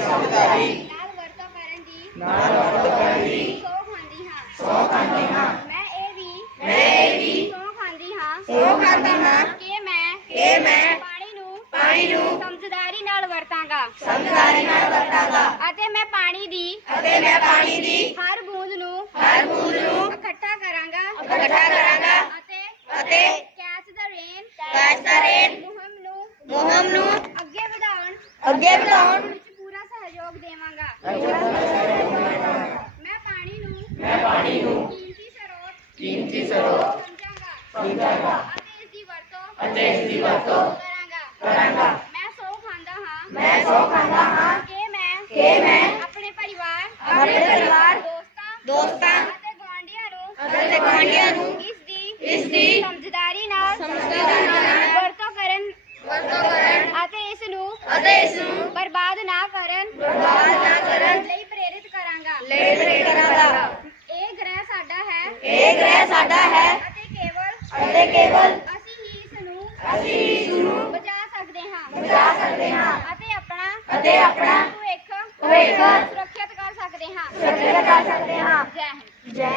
ਸਮਝਦਾਰੀ ਨਾਲ ਵਰਤੋਂ ਕਰਨ ਦੀ ਨਾਲ ਵਰਤੋਂ ਕਰਨ ਦੀ ਸੌ ਖਾਂਦੀ ਹਾਂ। ਸੌ ਖਾਂਦੀ ਹਾਂ। ਮੈਂ ਇਹ ਵੀ ਮੈਂ ਇਹ ਵੀ ਸੌ ਖਾਂਦੀ ਹਾਂ। ਸੌ ਖਾਂਦੀ ਹਾਂ। ਕਿ ਮੈਂ ਕਿ ਮੈਂ ਪਾਣੀ ਨੂੰ ਪਾਣੀ ਨੂੰ ਸਮਝਦਾਰੀ ਨਾਲ ਵਰਤਾਂਗਾ। ਸਮਝਦਾਰੀ ਨਾਲ ਵਰਤਾਂਗਾ। ਅਤੇ ਮੈਂ ਪਾਣੀ ਦੀ ਅਤੇ ਮੈਂ ਪਾਣੀ ਦੀ ਹਰ ਬੂੰਦ ਨੂੰ ਹਰ ਬੂੰਦ ਨੂੰ ਇਕੱਠਾ ਕਰਾਂਗਾ। ਇਕੱਠਾ ਕਰਾਂਗਾ। ਅਤੇ ਅਤੇ catch the rain catch the rain ਮੁਹਿੰਮ ਨੂੰ ਮੁਹਿੰਮ ਨੂੰ ਅੱਗੇ ਵਧਾਉਣ ਅੱਗੇ ਵਧਾਉਣ ਸਹਿਯੋਗ ਦੇਵਾਂਗਾ। ਮੈਂ ਪਾਣੀ ਨੂੰ ਮੈਂ ਪਾਣੀ ਨੂੰ ਕੀਮਤੀ ਸਰੋਤ ਕੀਮਤੀ ਸਰੋਤ ਸਮਝਾਂਗਾ। ਸਮਝਾਂਗਾ। ਅਤੇ ਇਸ ਦੀ ਵਰਤੋਂ ਅਤੇ ਇਸ ਦੀ ਵਰਤੋਂ ਕਰਾਂਗਾ। ਕਰਾਂਗਾ। ਮੈਂ ਸੌ ਖਾਂਦਾ ਹਾਂ। ਮੈਂ ਸੌ ਖਾਂਦਾ ਹਾਂ। ਕਿ ਮੈਂ ਕਿ ਮੈਂ ਆਪਣੇ ਪਰਿਵਾਰ ਆਪਣੇ ਪਰਿਵਾਰ ਦੋਸਤਾਂ ਦੋਸਤਾਂ ਅਤੇ ਗੁਆਂਢੀਆਂ ਨੂੰ ਅਤੇ ਗੁਆਂਢੀਆਂ ਨੂੰ ਇਸ ਦੀ ਇਸ ਦੀ ਸਮਝਦਾਰੀ ਨਾਲ ਸਮਝਦਾਰੀ ਨਾਲ ਵਰਤੋਂ ਕਰਨ ਵਰਤੋਂ ਕਰਨ ਅਤੇ ਇਸ ਨੂੰ ਅਤੇ ਇਸ ਨਾ ਬਰਬਾਦ ਨਾ ਕਰਨ ਲਈ ਪ੍ਰੇਰਿਤ ਕਰਾਂਗਾ। ਲਈ ਪ੍ਰੇਰਿਤ ਕਰਾਂਗਾ। ਇਹ ਗ੍ਰਹਿ ਸਾਡਾ ਹੈ। ਇਹ ਗ੍ਰਹਿ ਸਾਡਾ ਹੈ। ਅਤੇ ਕੇਵਲ ਅਤੇ ਕੇਵਲ ਅਸੀਂ ਹੀ ਇਸ ਨੂੰ ਅਸੀਂ ਇਸ ਨੂੰ ਬਚਾ ਸਕਦੇ ਹਾਂ। ਬਚਾ ਸਕਦੇ ਹਾਂ। ਅਤੇ ਆਪਣਾ ਅਤੇ ਆਪਣਾ ਭਵਿੱਖ ਭਵਿੱਖ ਸੁਰੱਖਿਅਤ ਕਰ ਸਕਦੇ ਹਾਂ। ਸੁਰੱਖਿਅਤ ਕਰ ਸਕਦੇ ਹਾਂ। ਜੈ ਹਿੰਦ। ਜੈ